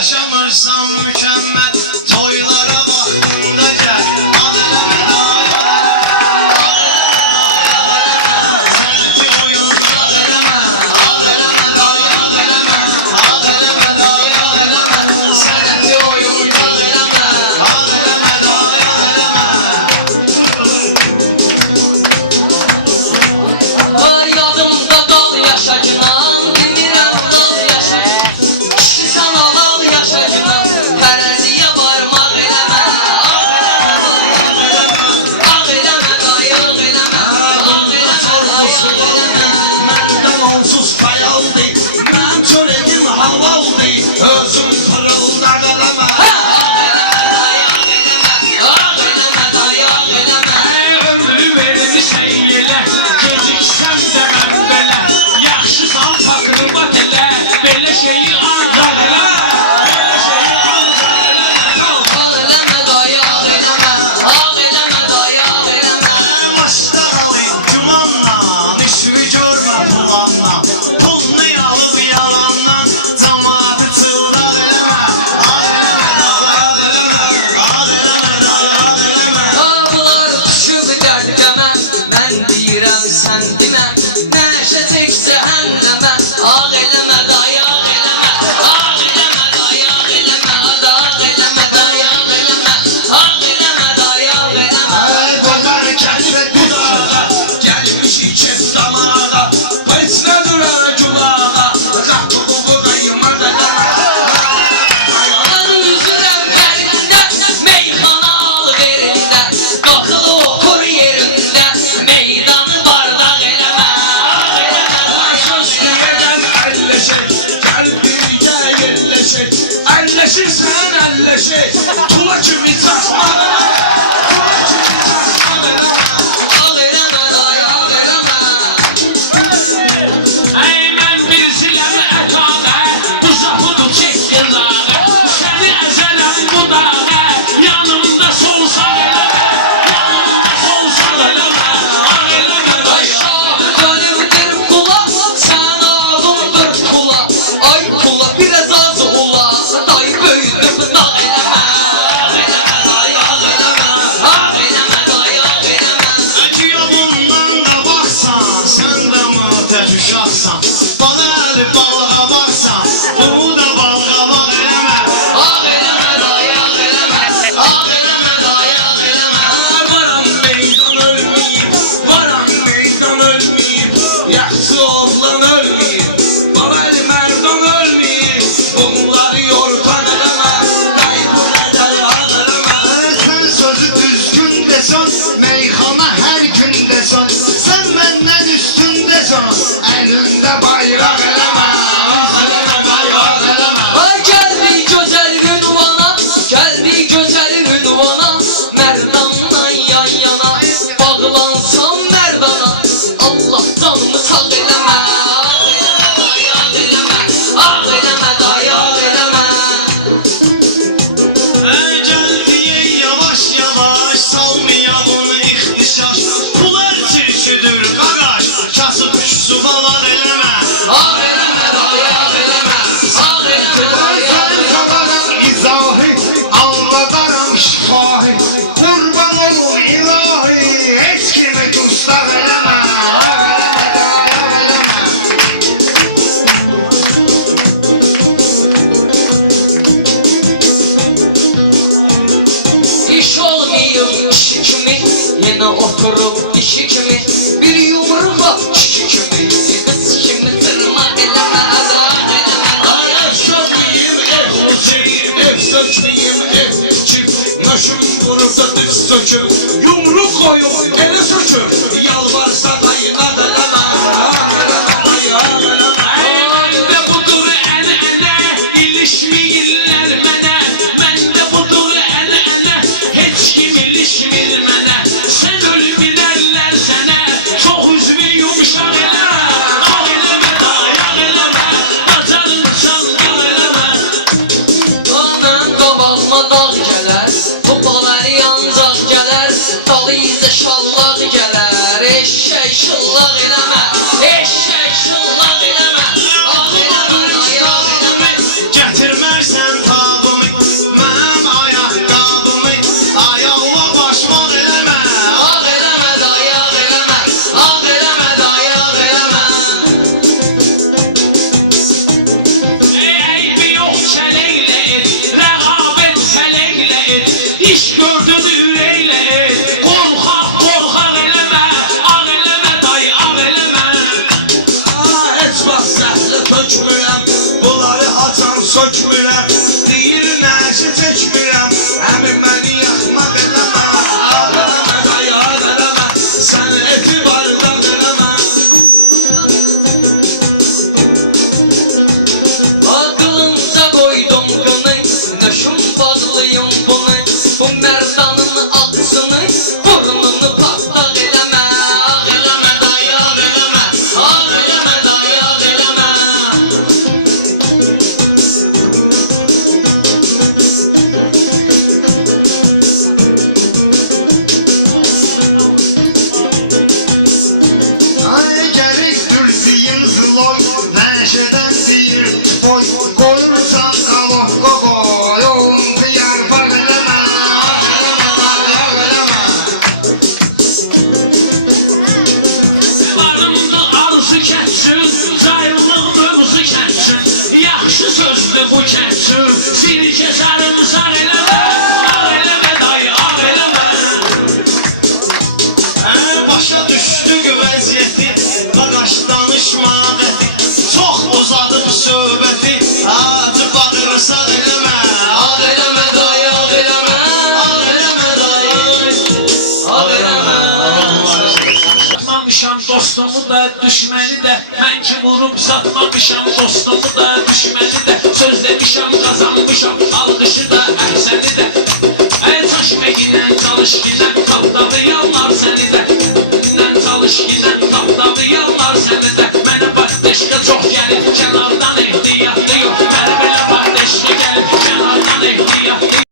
yaşamırsan mükemmel toylara vaxtında gel. Sen demə, nəşə çək cəhənnəmə. Ağ eləmə, dayaq eləmə. Ağ eləmə, dayaq eləmə. Ağ eləmə, dayaq eləmə. Ağ eləmə, dayaq eləmə. Qadar gəlmə budağa, gəlmişik kef damağa. Qayıtına durana culağa, qapımı qayıma dələmə. Mən üzürəm gəlində, meyxana al verində. Qaxılı otur yerində, meydanı bardaq eləmə. Əlləşirsən əlləşək, tula kimi çaxmağa. Ağ eləmə, dayaq eləmə. Ey mən bir ziləmi ətağa, bu sapıdı çəkdir lağa. Səni əzələm budağa, yanımda solsan eləmə. Yanımda solsan eləmə. Ağ eləmə, Aşağı dönümdür kula, sen ağzımdır kula. Ay kula biraz az ula, day böyüdüm dağ eləmə. Ağ eləmə, dayaq eləmə. Ağ eləmə, dayaq eləmə. Acıya bundan da baxsan, sən də mütəş uşaqsan. Bana əli balığa baxsan, bu da balığa bax eləmə. Ağ eləmə, dayaq eləmə. Ağ eləmə, dayaq eləmə. Varam meydan ölməyib, varam meydan ölməyib. Yaxşı oğlan ölməyib, balaylı mərdan ölməyib. Bunları yorğan eləmə, dayaq eləmə. Sən sözü düzgün desən, meyxana hər gün desən. Sən məndən üstün desən, əlində bayraq eləmə. Eləmə, bayraq eləmə. Ay gəldi gözəl ünvana, gəldi gözəl ünvana. Merdandan yan yana, bağlansam merdana. Allah canımı sağ eləmə. Ağ eləmə, dayaq eləmə. Ağ eləmə, dayaq eləmə. Gəldiyə yavaş yavaş, salmayam onu ixtişaş. Pular çirkidir qaqaş, kasıb üçsü balaq eləmə. Ağ eləmə, dayaq eləmə. Ağ eləmə, dayaq eləmə. Qabaram izahi, anladaram şifahi. Qurban olum ilahi, heç kimi dustaq eləmə. İş olmayım kişi kimi, yine oturup dişi kimi. Bir yumruğa kişi kimi, kız kimi tırnak eləmə. Ağ eləmə, dayaq Sökmeyim, ev uzayım, ev sökmeyim, ev çift. Möşüm vurup da diz söküp, yumruk koyup ele söküp. Yalvarsa dayına dəleme. Məndə budur ənənə, ilişməyirlər mənə. Məndə budur ənənə, heç kim ilişmir mənə. Sən öl bilərlər sənə, çox üzvü yumuşaq eləmə. Ağ eləmə, dayaq eləmə, bacarırsan yağ eləmə. Mən qabağıma dağ gələr, bu baları yancaq gələr. Dalı izə şallaq gələr, eşşək şıllaq eləmə. Eşşək şıllaq eləmə. Ağ eləmə, dayaq eləmə. Gətirmərsən ta sökmürəm. Deyir nəşi çəkmirəm, əmi məni yaxmaq eləmə. Ağ eləmə, dayı, ağ eləmə, sən etibarda eləmə. Aklımda koydum bunu, nöşüm bağlıyım bunu. Bu merdanın aksını, burnunu patlak eleme. Ağ eleme dayı, ağ eleme, ağ eleme dayı, ağ eleme. Ay gəlik dürdüyüm zıloy, nəşədən deyir boy. Qoyursan alov qoqoy, oldu yarpaq eləmə. Varımda arzu kətsin, zayıflıq mövzu kətsin. Yaxşı sözdür bu kətsin, sirkə sarımsaq eləmə. Ağ eləmə dayı, ağ eləmə. Başa düşdük vəziyyəti, qaqaş danışma qəti. Çox uzadıb söhbəti, acı bağırsa eləmə. Ağ eleme dayı, ağ eleme, ağ eleme dayı, ağ eleme. Satmamışam dostumu da, düşməni də. Mən ki vurub satmamışam dostumu da, düşməni də. Söz demişəm, qazanmışam.